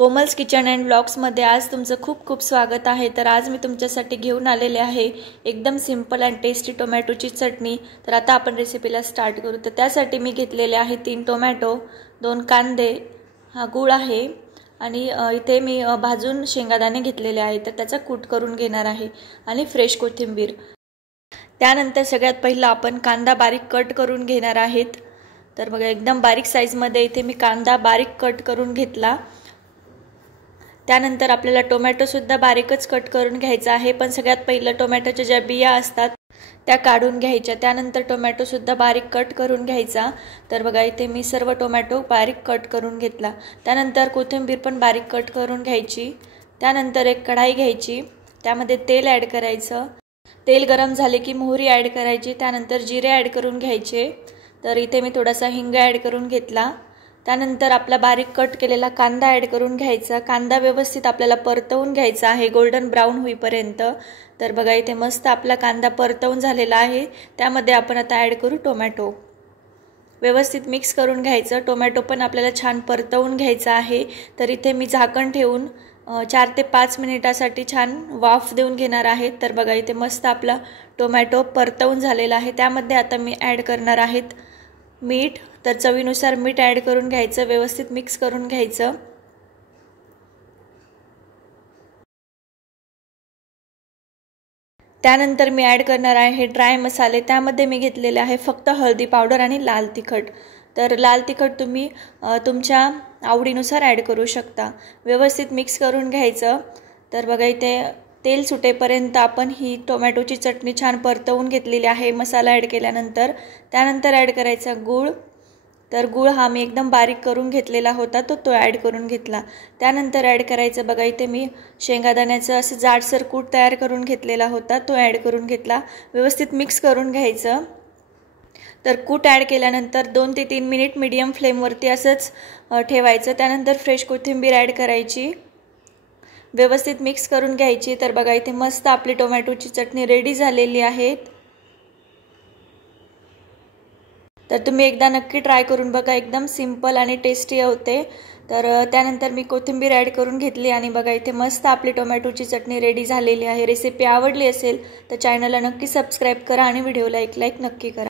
Komal's kitchen and ब्लॉग्समध्ये आज तुमचं खूप खूप स्वागत आहे। तर आज मी तुमच्यासाठी घेऊन आलेले आहे एकदम सिंपल अँड टेस्टी टोमॅटोची चटणी। तर आता आपण रेसिपीला स्टार्ट करू। तर त्यासाठी मी घेतलेले आहे 3 टोमॅटो, 2 कांदे, हा गूळ आहे आणि इथे मी भाजून शेंगादाणे घेतलेले आहे। तर त्याचा कूट करून घेणार आहे आणि फ्रेश कोथिंबीर। त्यानंतर सगळ्यात पहिला आपण कांदा बारीक कट करून घेणार आहोत। तर बघा एकदम बारीक साइज मध्ये इथे मी कांदा बारीक कट करून घेतला। त्यानंतर आपल्याला टोमॅटो सुद्धा बारीकच कट करून घ्यायचा आहे, पण सगळ्यात पहिलं टोमॅटोच्या ज्या बिया असतात त्या काढून घ्यायच्या। त्यानंतर टोमॅटो सुद्धा बारीक कट करून घ्यायचा। तर बघा इथे मी सर्व टोमॅटो बारीक कट करून घेतला। त्यानंतर कोथिंबीर पण बारीक कट करून घ्यायची। त्यानंतर एक कढाई घ्यायची, त्यामध्ये तेल ॲड करायचं। तेल गरम झाले की मोहरी ॲड करायची। त्यानंतर जिरे ॲड करून घ्यायचे। तर इथे मी थोडासा हिंग ॲड करून घेतला। त्यानंतर आपला बारीक कट केलेला कांदा ॲड करून घ्यायचा। कांदा व्यवस्थित आपल्याला परतवून घ्यायचा आहे गोल्डन ब्राउन होईपर्यंत। तर बघा इथे मस्त आपला कांदा परतवून झालेला आहे। त्यामध्ये आपण आता ॲड करू टोमॅटो। व्यवस्थित मिक्स करून घ्यायचं। टोमॅटो पण आपल्याला छान परतवून घ्यायचा आहे। तर इथे मी झाकण ठेवून 4 ते 5 मिनिटासाठी छान वाफ देऊन घेणार आहे। तर बघा इथे मस्त आपला टोमॅटो परतवून झालेला आहे। त्यामध्ये आता मी ॲड करणार आहे मीठ। तर चवीनुसार मीठ ॲड करून घ्यायचं, व्यवस्थित मिक्स करून घ्यायचं। त्यानंतर मी ॲड करणार आहे ड्राय मसाले। त्यामध्ये मी घेतलेले आहे फक्त हळदी पावडर आणि लाल तिखट। तर लाल तिखट तुम्ही तुमच्या आवडीनुसार ॲड करू शकता। व्यवस्थित मिक्स करून घ्यायचं। तर बघा इथे तेल सुटेपर्यंत आपण ही टोमॅटोची चटणी छान परतवून घेतलेली आहे मसाला ॲड केल्यानंतर। त्यानंतर ॲड करायचा गूळ। तर गूळ हा मी एकदम बारीक करून घेतलेला होता, तो ॲड करून घेतला। त्यानंतर ॲड करायचं बघा इथे मी शेंगादाण्याचं असं जाडसर कूट तयार करून घेतलेला होता, तो ॲड करून घेतला। व्यवस्थित मिक्स करून घ्यायचं। तर कूट ॲड केल्यानंतर 2 ते 3 मिनिट मीडियम फ्लेमवरती असंच ठेवायचं। त्यानंतर फ्रेश कोथिंबीर ॲड करायची, व्यवस्थित मिक्स करून घ्यायची। तर बघा इथे मस्त आपली टोमॅटोची चटणी रेडी झालेली आहे। तर तुम्ही एकदा नक्की ट्राय करून बघा, एकदम सिंपल आणि टेस्टी होते। तर त्यानंतर मी कोथिंबीर ॲड करून घेतली आणि बघा इथे मस्त आपली टोमॅटोची चटणी रेडी झालेली आहे। रेसिपी आवडली असेल तर चॅनलला नक्की सबस्क्राइब करा आणि व्हिडिओला एक लाईक नक्की करा।